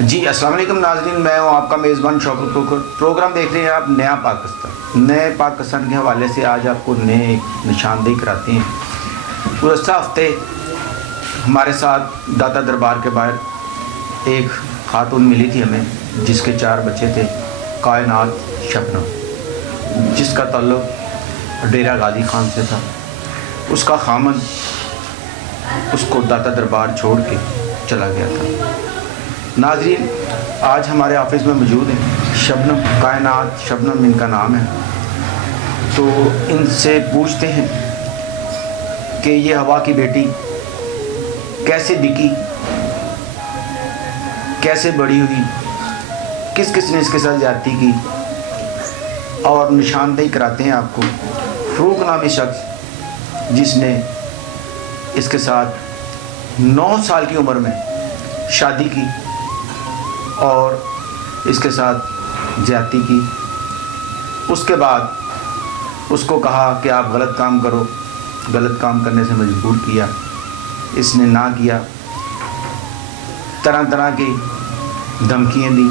جی السلام علیکم ناظرین، میں ہوں آپ کا میزبان شوکت کوکر۔ پروگرام دیکھ رہے ہیں آپ نیا پاکستان۔ نئے پاکستان کے حوالے سے آج آپ کو نئے نشاندہی کراتے ہیں۔ گزشتہ ہفتے ہمارے ساتھ داتا دربار کے باہر ایک خاتون ملی تھی ہمیں، جس کے 4 بچے تھے، کائنات شبنم، جس کا تعلق ڈیرہ غازی خان سے تھا۔ اس کا خامن اس کو داتا دربار چھوڑ کے چلا گیا تھا۔ ناظرین، آج ہمارے آفس میں موجود ہیں شبنم، کائنات شبنم ان کا نام ہے۔ تو ان سے پوچھتے ہیں کہ یہ ہوا کی بیٹی کیسے بکی، کیسے بڑی ہوئی، کس کس نے اس کے ساتھ زیادتی کی، اور نشاندہی کراتے ہیں آپ کو فروق نامی شخص جس نے اس کے ساتھ 9 سال کی عمر میں شادی کی اور اس کے ساتھ زیادتی کی۔ اس کے بعد اس کو کہا کہ آپ غلط کام کرو، غلط کام کرنے سے مجبور کیا، اس نے نہ کیا، طرح طرح کی دھمکیاں دی،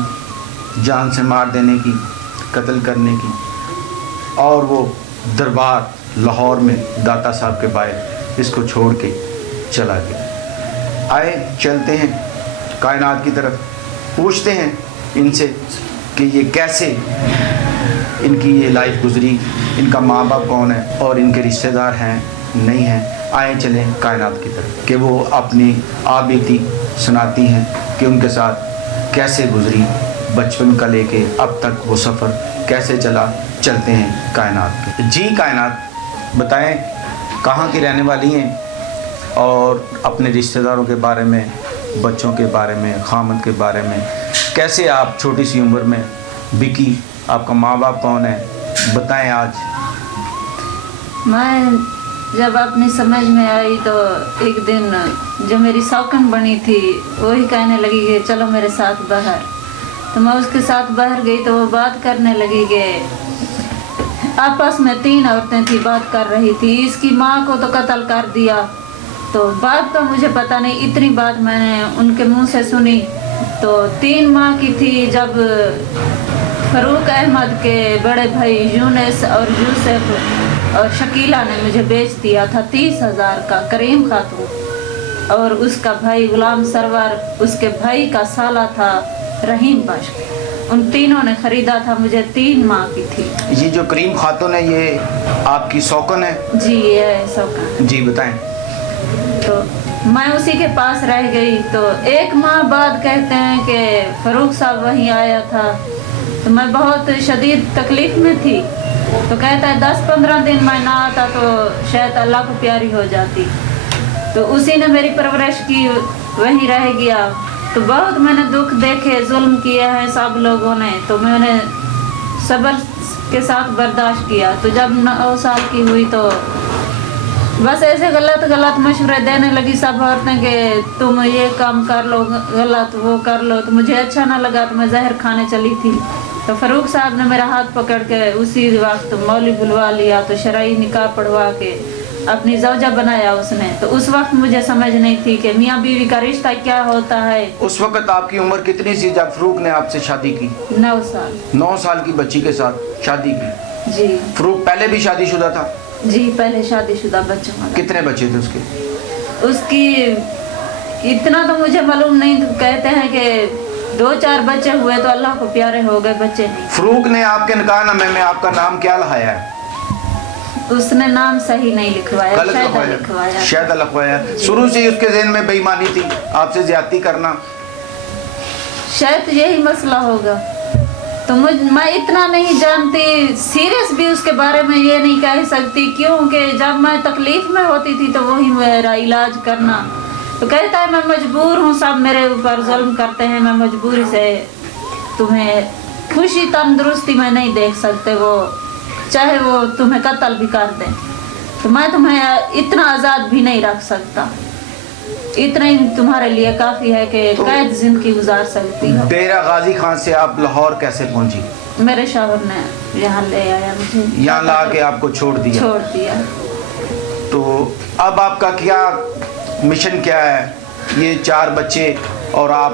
جان سے مار دینے کی، قتل کرنے کی، اور وہ دربار لاہور میں داتا صاحب کے باہر اس کو چھوڑ کے چلا گیا۔ آئے چلتے ہیں کائنات کی طرف، پوچھتے ہیں ان سے کہ یہ کیسے ان کی یہ لائف گزری، ان کا ماں باپ کون ہے اور ان کے رشتہ دار ہیں نہیں ہیں۔ آئیں چلیں کائنات کی طرف کہ وہ اپنی آبیتی سناتی ہیں کہ ان کے ساتھ کیسے گزری، بچپن کا لے کے اب تک وہ سفر کیسے چلا۔ چلتے ہیں کائنات کے۔ جی کائنات، بتائیں کہاں کی رہنے والی ہیں اور اپنے رشتہ داروں کے بارے میں، بچوں کے بارے میں، خامد کے بارے میں، کیسے آپ چھوٹی سی عمر میں بکی، آپ کا ماں باپ کون ہے، بتائیں آج۔ میں جب اپنی سمجھ میں آئی تو ایک دن جو میری سوکن بنی تھی وہی کہنے لگی کہ چلو میرے ساتھ باہر، تو میں اس کے ساتھ باہر گئی تو وہ بات کرنے لگی کہ آپس میں 3 عورتیں تھی، بات کر رہی تھی، اس کی ماں کو تو قتل کر دیا۔ تو بات کا مجھے پتہ نہیں، اتنی بات میں نے ان کے منہ سے سنی۔ تو 3 ماہ کی تھی جب فاروق احمد کے بڑے بھائی یونس اور یوسف اور شکیلہ نے مجھے بیچ دیا تھا 30,000 کا، کریم خاتون، اور اس کا بھائی غلام سرور، اس کے بھائی کا سالہ تھا رحیم بخش، ان تینوں نے خریدا تھا مجھے، 3 ماہ کی تھی۔ یہ جو کریم خاتون ہے یہ آپ کی سوکن ہے؟ جی یہ ہے سوکن۔ جی بتائیں۔ تو میں اسی کے پاس رہ گئی، تو 1 ماہ بعد کہتے ہیں کہ فاروق صاحب وہیں آیا تھا، تو میں بہت شدید تکلیف میں تھی، تو کہتا ہے 10-15 دن میں نہ آتا تو شاید اللہ کو پیاری ہو جاتی۔ تو اسی نے میری پرورش کی، وہیں رہ گیا۔ تو بہت میں نے دکھ دیکھے، ظلم کیا ہے سب لوگوں نے، تو میں نے صبر کے ساتھ برداشت کیا۔ تو جب 9 سال کی ہوئی تو بس ایسے غلط مشورے دینے لگی سب عورتیں کہ تم یہ کام کر لو، غلط وہ کر لو، تو مجھے اچھا نہ لگا تو میں زہر کھانے چلی تھی۔ تو فاروق صاحب نے میرا ہاتھ پکڑ کے اسی وقت مولوی بلوا لیا، تو شرعی نکاح پڑھوا کے اپنی زوجہ بنایا اس نے۔ تو اس وقت مجھے سمجھ نہیں تھی کہ میاں بیوی کا رشتہ کیا ہوتا ہے۔ اس وقت آپ کی عمر کتنی سی جب فروق نے آپ سے شادی کی؟ 9 سال۔ 9 سال کی بچی کے ساتھ شادی کی؟ جی۔ فروق پہلے بھی شادی شدہ تھا؟ جی پہلے شادی شدہ بچوں والا۔ کتنے بچے تھے اس کے؟ اس کی اتنا تو مجھے معلوم نہیں، کہتے ہیں کہ 2-4 بچے ہوئے تو اللہ کو پیارے ہو گئے، بچے نہیں۔ فروق نے آپ کے نکاح نامے میں آپ کا نام کیا لکھایا ہے؟ اس نے نام صحیح نہیں لکھوایا، شاید لکھوایا۔ شاید لکھوایا۔ شروع سے ہی اس کے ذہن میں بے ایمانی تھی، آپ سے زیادتی کرنا؟ شاید یہی مسئلہ ہوگا۔ تو میں اتنا نہیں جانتی، سیریس بھی اس کے بارے میں یہ نہیں کہہ سکتی، کیونکہ جب میں تکلیف میں ہوتی تھی تو وہی میرا علاج کرنا۔ تو کہتا ہے میں مجبور ہوں، سب میرے اوپر ظلم کرتے ہیں، میں مجبوری سے تمہیں خوشی تندرستی میں نہیں دیکھ سکتے، وہ چاہے وہ تمہیں قتل بھی کر دیں، تو میں تمہیں اتنا آزاد بھی نہیں رکھ سکتا، اتنا ہی تمہارے لیے کافی ہے کہ قید زندگی گزار سکتی ہو۔ ڈیرہ غازی خان سے آپ لاہور کیسے پہنچی؟ میرے شوہر نے یہاں لے آیا مجھے، یہاں لا کے آپ کو چھوڑ دیا۔ تو اب آپ کا کیا مشن کیا ہے؟ یہ 4 بچے اور آپ